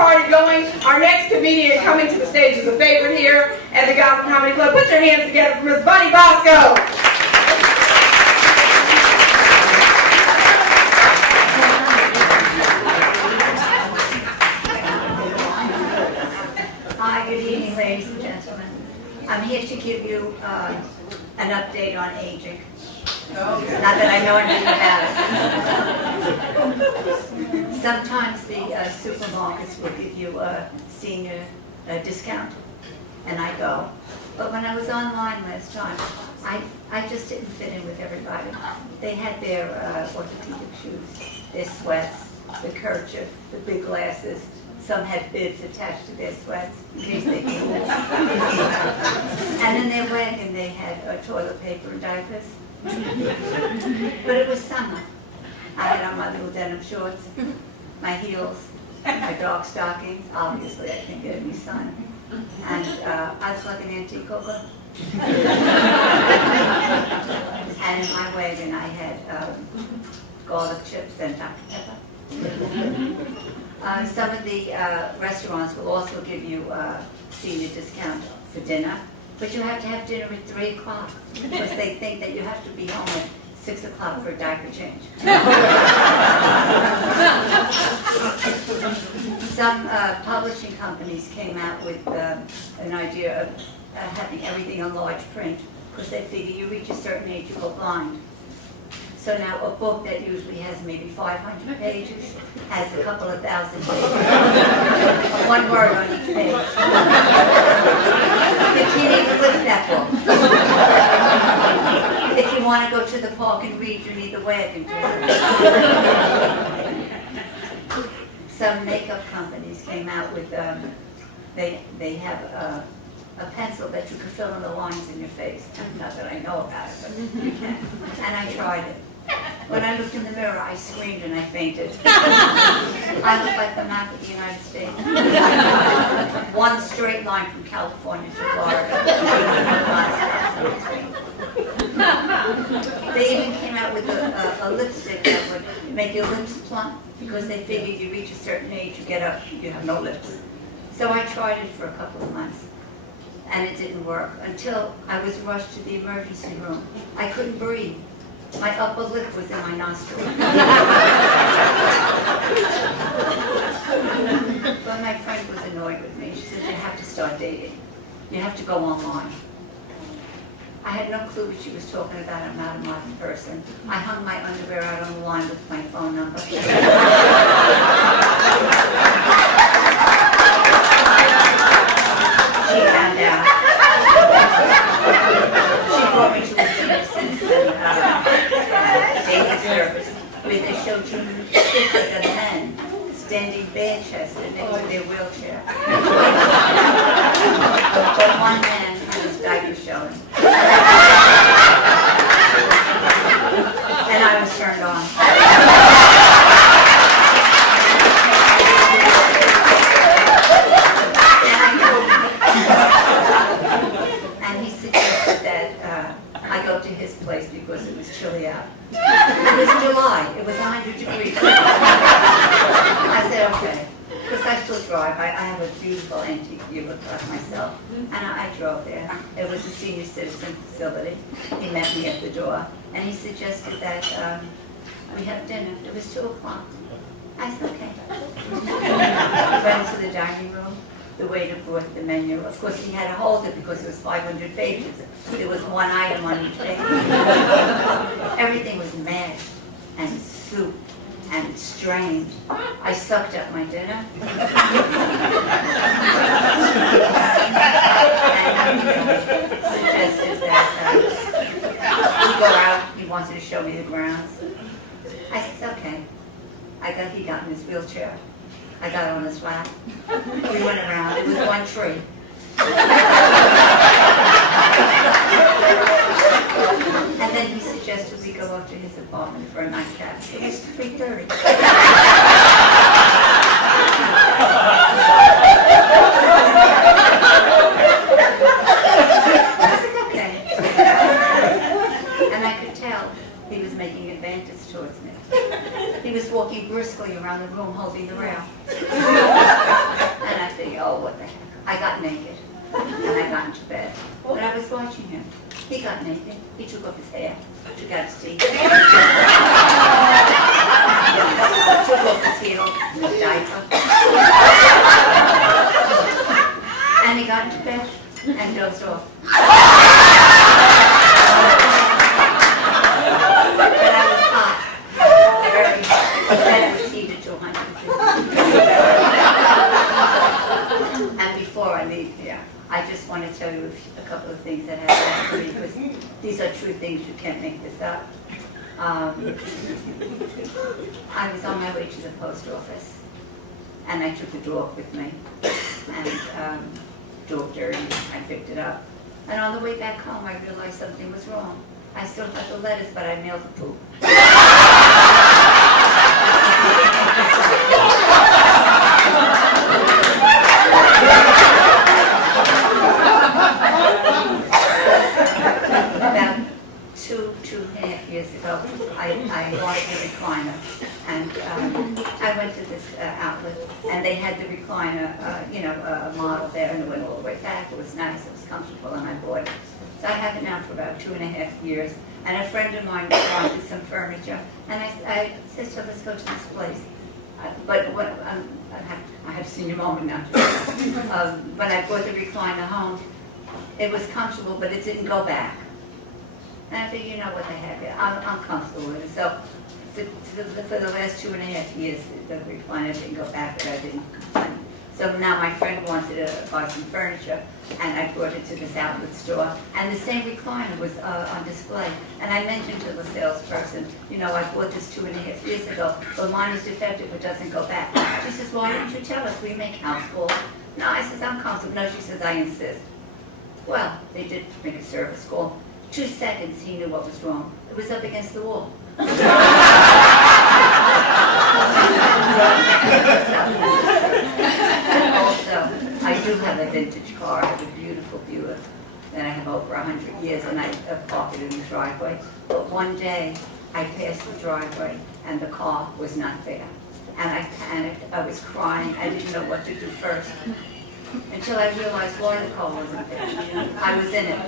party going. Our next comedian coming to the stage is a favorite here at the Gotham Comedy Club. Put your hands together for Miss Bunny Bosco. Hi, good evening, ladies and gentlemen. I'm here to give you an update on aging. Not that I know anything about it. Sometimes the supermarkets will give you a senior discount, and I go. But when I was online last time, I just didn't fit in with everybody. They had their orthopedic shoes, their sweats, the kerchief, the big glasses. Some had bibs attached to their sweats in case they came in. And in their wagon they had toilet paper and diapers. But it was summer. I had on my little denim shorts, my heels, my dog stockings. Obviously I couldn't get any sun. And I was like an antique hooker. And in my wagon I had garlic chips and Dr. Pepper. Some of the restaurants will also give you a senior discount for dinner, but you have to have dinner at 3 o'clock because they think that you have to be home at 6 o'clock for a diaper change. Some publishing companies came out with an idea of having everything on large print because they figure you reach a certain age, you go blind. So now a book that usually has maybe 500 pages has a couple of thousand pages. One word on each page. You can't even lift that book. If you want to go to the park and read, you need the wagon to. Some makeup companies came out with, they have a pencil that you could fill in the lines in your face. Not that I know about it, but you can. And I tried it. When I looked in the mirror, I screamed and I fainted. I looked like the map of the United States. One straight line from California to Florida. They even came out with a lipstick that would make your lips plump because they figured you reach a certain age, you get up, you have no lips. So I tried it for a couple of months. And it didn't work until I was rushed to the emergency room. I couldn't breathe. My upper lip was in my nostril. But my friend was annoyed with me. She said, you have to start dating. You have to go online. I had no clue what she was talking about. I'm not a modern person. I hung my underwear out on the line with my phone number. She found out. She brought me to a senior citizen dating service where they showed you pictures of men standing bare-chested next to their wheelchair. But one man had his diaper showing. And I was turned on. And he suggested that I go to his place because it was chilly out. It was July. It was 100 degrees. I said, okay. Because I still drive. I have a beautiful antique Buick myself. And I drove there. It was a senior citizen facility. He met me at the door. And he suggested that we have dinner. It was 2 o'clock. I said, okay. Went into the dining room. The waiter brought the menu. Of course, he had to hold it because it was 500 pages. There was one item on each page. Everything was mashed and soup and strained. I sucked up my dinner. And suggested that we go out. He wanted to show me the grounds. I said, okay. He got in his wheelchair. I got on his lap. We went around. It was one tree. And then he suggested we go up to his apartment for a nightcap. It was 3:30. I said, okay. And I could tell he was making advances towards me. He was walking briskly around the room holding the rail. He got naked. He took off his hair, took out his teeth. Took off his heels, his diaper. And he got into bed and dozed off. But I was hot, very hot. The bed was heated to 150. And before I leave here, I just want to tell you a couple of things that happened to me, because these are true things, you can't make this up. I was on my way to the post office, and I took the dog with me, and dog dirty, I picked it up. And on the way back home, I realized something was wrong. I still had the letters, but I mailed the poop. About 2.5 years ago, I bought a recliner, and I went to this outlet, and they had the recliner, a model there, and it went all the way back. It was nice, it was comfortable, and I bought it. So I have it now for about 2.5 years, and a friend of mine wanted some furniture, and I said, so let's go to this place. But what, I have a senior moment now. When I brought the recliner home, it was comfortable, but it didn't go back. And I think, you know what the heck, I'm comfortable with it. So for the last 2.5 years, the recliner didn't go back, but I didn't complain. So now my friend wanted to buy some furniture, and I brought it to this outlet store, and the same recliner was on display. And I mentioned to the salesperson, you know, I bought this 2.5 years ago, but mine is defective, it doesn't go back. She says, why don't you tell us? We make house calls. No, I says, I'm comfortable. No, she says, I insist. Well, they did make a service call. 2 seconds, he knew what was wrong. It was up against the wall. Also, I do have a vintage car. I have a beautiful Buick that I have over 100 years, and I park it in the driveway. But one day, I passed the driveway, and the car was not there. And I panicked. I was crying. I didn't know what to do first, until I realized why the car wasn't there. I was in it.